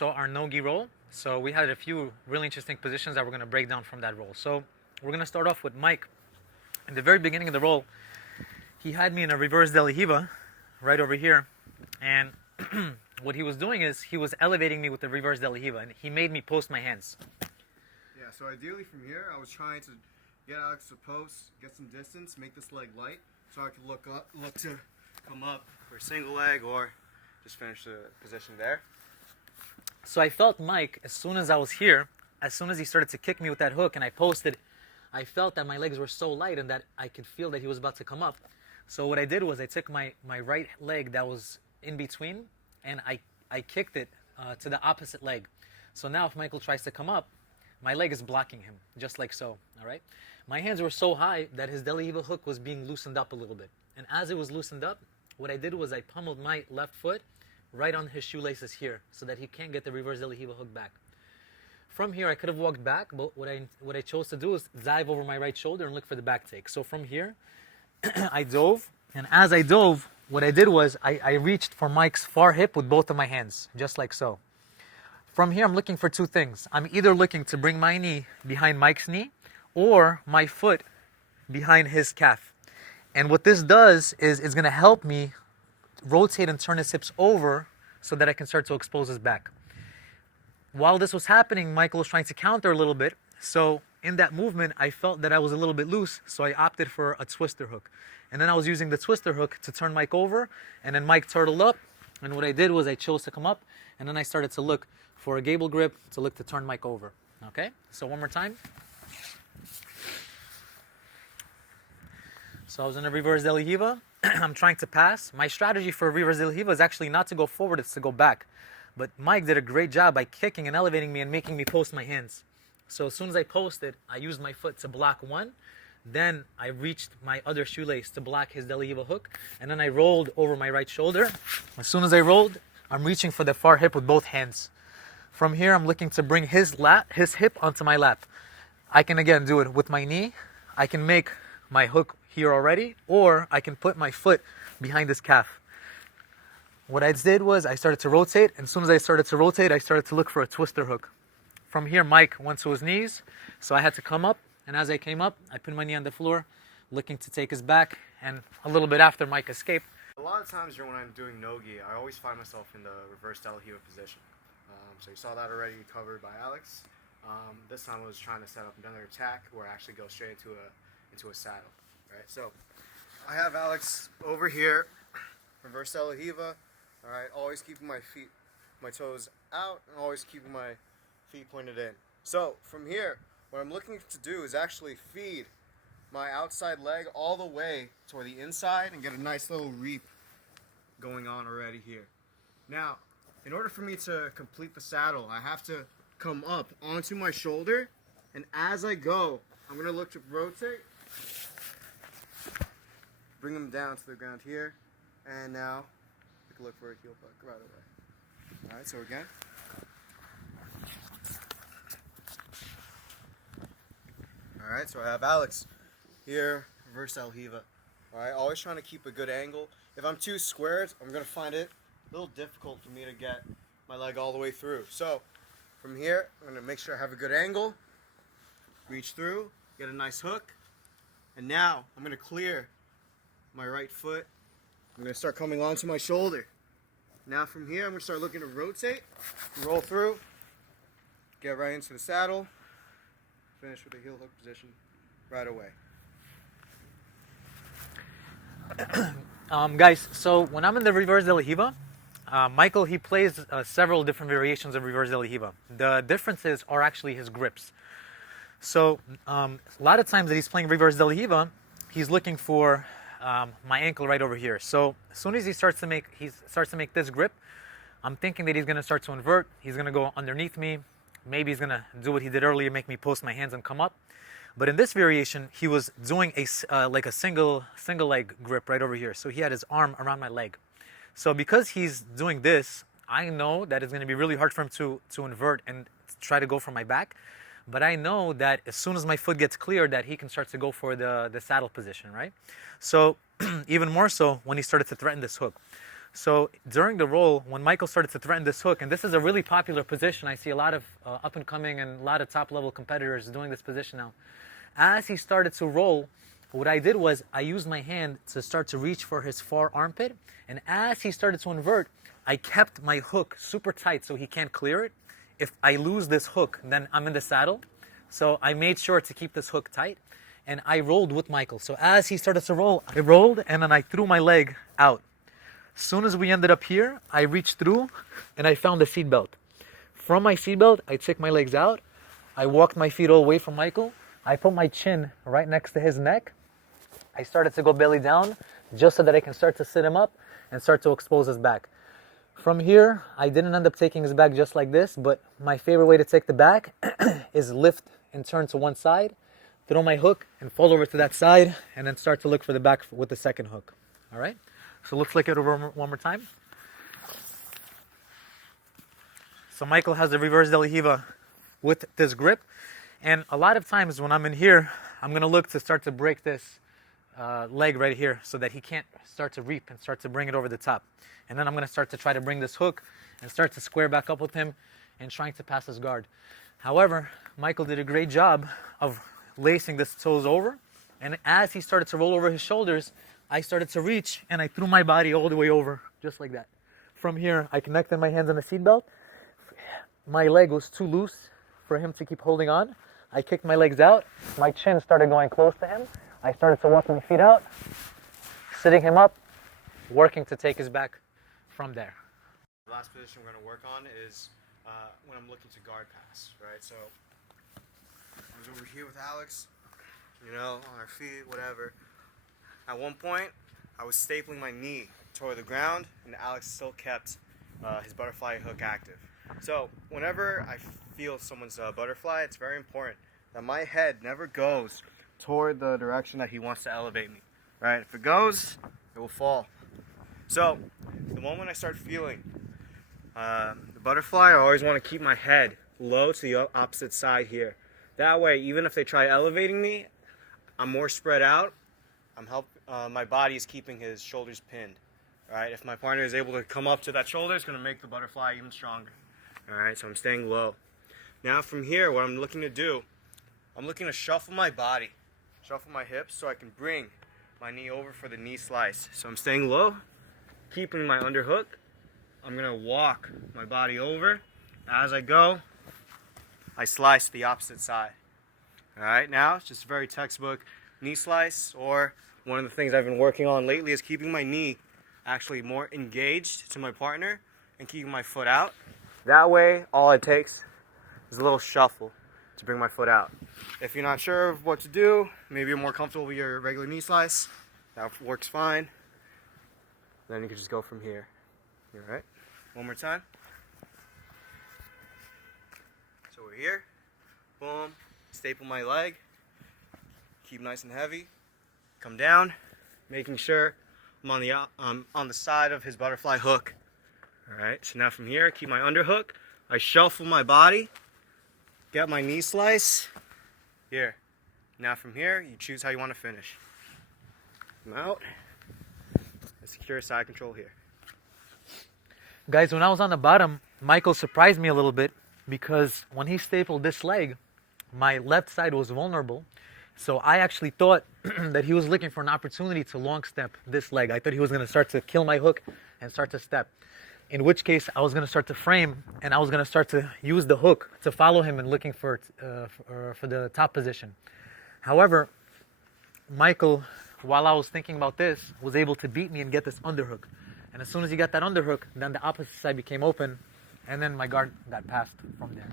saw our NOGI roll. So we had a few really interesting positions that we're going to break down from that roll. So we're going to start off with Mike. In the very beginning of the roll, he had me in a reverse deli hiva right over here. And what he was doing is he was elevating me with the reverse deli hiva, and he made me post my hands. Yeah, so ideally from here, I was trying to get Alex to post, get some distance, make this leg light, so I could look to come up for a single leg or just finish the position there. So I felt Mike, as soon as I was here, as soon as he started to kick me with that hook and I posted, I felt that my legs were so light and that I could feel that he was about to come up. So what I did was I took my right leg that was in between and I kicked it to the opposite leg. So now if Michael tries to come up, my leg is blocking him, just like so, all right? My hands were so high that his deli hiva hook was being loosened up a little bit. And as it was loosened up, what I did was I pummeled my left foot right on his shoelaces here so that he can't get the reverse deli hiva hook back. From here, I could have walked back, but what I chose to do is dive over my right shoulder and look for the back take. So from here, I dove, and as I dove, what I did was I reached for Mike's far hip with both of my hands, just like so. From here, I'm looking for two things. I'm either looking to bring my knee behind Mike's knee or my foot behind his calf. And what this does is it's going to help me rotate and turn his hips over so that I can start to expose his back. While this was happening, Michael was trying to counter a little bit. So in that movement, I felt that I was a little bit loose, so I opted for a twister hook. And then I was using the twister hook to turn Mike over, and then Mike turtled up. And what I did was I chose to come up, and then I started to look for a gable grip to look to turn Mike over. Okay? So one more time. So I was in a reverse deli hiva. I'm trying to pass. My strategy for a reverse deli hiva is actually not to go forward, it's to go back. But Mike did a great job by kicking and elevating me and making me post my hands. So as soon as I posted, I used my foot to block one. Then I reached my other shoelace to block his deli hiva hook. And then I rolled over my right shoulder. As soon as I rolled, I'm reaching for the far hip with both hands. From here, I'm looking to bring his hip onto my lap. I can again do it with my knee. I can make my hook here already, or I can put my foot behind his calf. What I did was I started to rotate, and as soon as I started to rotate, I started to look for a twister hook. From here, Mike went to his knees, so I had to come up, and as I came up, I put my knee on the floor, looking to take his back, and a little bit after Mike escaped. A lot of times when I'm doing Nogi, I always find myself in the reverse deli hiva position. So you saw that already covered by Alex. This time I was trying to set up another attack where I actually go straight into a saddle. Right, so I have Alex over here, reverse deli hiva. All right, always keeping my toes out, and always keeping my feet pointed in. So from here, what I'm looking to do is actually feed my outside leg all the way toward the inside and get a nice little reap going on already here. Now, in order for me to complete the saddle, I have to come up onto my shoulder, and as I go, I'm going to look to rotate, bring them down to the ground here, and now we can look for a heel hook right away. Alright, so again. Alright, so I have Alex here, reverse deli hiva. Alright, always trying to keep a good angle. If I'm too squared, I'm going to find it a little difficult for me to get my leg all the way through. So from here, I'm going to make sure I have a good angle, reach through, get a nice hook, and now I'm going to clear my right foot. I'm going to start coming onto my shoulder. Now from here, I'm going to start looking to rotate, roll through, get right into the saddle, finish with a heel hook position right away. Guys, so when I'm in the reverse deli hiva, Michael, he plays several different variations of reverse deli hiva. The differences are actually his grips. So a lot of times that he's playing reverse deli hiva, he's looking for my ankle right over here. So as soon as he starts to make this grip, I'm thinking that he's going to start to invert. He's going to go underneath me. Maybe he's going to do what he did earlier, make me post my hands and come up. But in this variation, he was doing like a single leg grip right over here. So he had his arm around my leg. So because he's doing this, I know that it's going to be really hard for him to invert and try to go for my back. But I know that as soon as my foot gets clear, that he can start to go for the saddle position, right? So even more so when he started to threaten this hook. So during the roll, when Michael started to threaten this hook, and this is a really popular position, I see a lot of up and coming and a lot of top level competitors doing this position now. As he started to roll, what I did was I used my hand to start to reach for his far armpit, and as he started to invert, I kept my hook super tight so he can't clear it. If I lose this hook, then I'm in the saddle. So I made sure to keep this hook tight, and I rolled with Michael. So as he started to roll, I rolled, and then I threw my leg out. As soon as we ended up here, I reached through, and I found the seat belt. From my seat belt, I took my legs out. I walked my feet all the way from Michael. I put my chin right next to his neck. I started to go belly down, just so that I can start to sit him up and start to expose his back. From here, I didn't end up taking his back just like this, but my favorite way to take the back is lift and turn to one side, throw my hook, and fall over to that side, and then start to look for the back with the second hook. All right? So let's look at it over one more time. So Michael has the reverse delihiva with this grip, and a lot of times when I'm in here, I'm going to look to start to break this leg right here so that he can't start to reap and start to bring it over the top. And then I'm going to start to try to bring this hook and start to square back up with him and trying to pass his guard. However, Michael did a great job of lacing this toes over, and as he started to roll over his shoulders, I started to reach and I threw my body all the way over, just like that. From here, I connected my hands on the seatbelt. My leg was too loose for him to keep holding on. I kicked my legs out. My chin started going close to him. I started to walk my feet out, sitting him up, working to take his back from there. The last position we're going to work on is when I'm looking to guard pass, right? So I was over here with Alex, you know, on our feet, whatever. At one point, I was stapling my knee toward the ground, and Alex still kept his butterfly hook active. So whenever I feel someone's butterfly, it's very important that my head never goes toward the direction that he wants to elevate me, right? If it goes, it will fall. So the moment I start feeling the butterfly, I always want to keep my head low to the opposite side here. That way, even if they try elevating me, I'm more spread out. My body is keeping his shoulders pinned. All right, if my partner is able to come up to that shoulder, it's going to make the butterfly even stronger. All right, so I'm staying low. Now from here, what I'm looking to do, I'm looking to shuffle my body, shuffle my hips so I can bring my knee over for the knee slice. So I'm staying low, keeping my underhook. I'm going to walk my body over. As I go, I slice the opposite side. All right, now it's just a very textbook knee slice, or one of the things I've been working on lately is keeping my knee actually more engaged to my partner and keeping my foot out. That way, all it takes is a little shuffle to bring my foot out. If you're not sure of what to do, maybe you're more comfortable with your regular knee slice, that works fine. Then you can just go from here. All right, one more time. So we're here, boom, staple my leg, keep nice and heavy, come down, making sure I'm on the side of his butterfly hook. All right, so now from here, keep my underhook. I shuffle my body, get my knee slice. Here. Now from here, you choose how you want to finish. I'm out. Secure side control here. Guys, when I was on the bottom, Michael surprised me a little bit because when he stapled this leg, my left side was vulnerable. So I actually thought that he was looking for an opportunity to long step this leg. I thought he was going to start to kill my hook and start to step. In which case, I was going to start to frame, and I was going to start to use the hook to follow him and looking for the top position. However, Michael, while I was thinking about this, was able to beat me and get this underhook. And as soon as he got that underhook, then the opposite side became open, and then my guard got passed from there.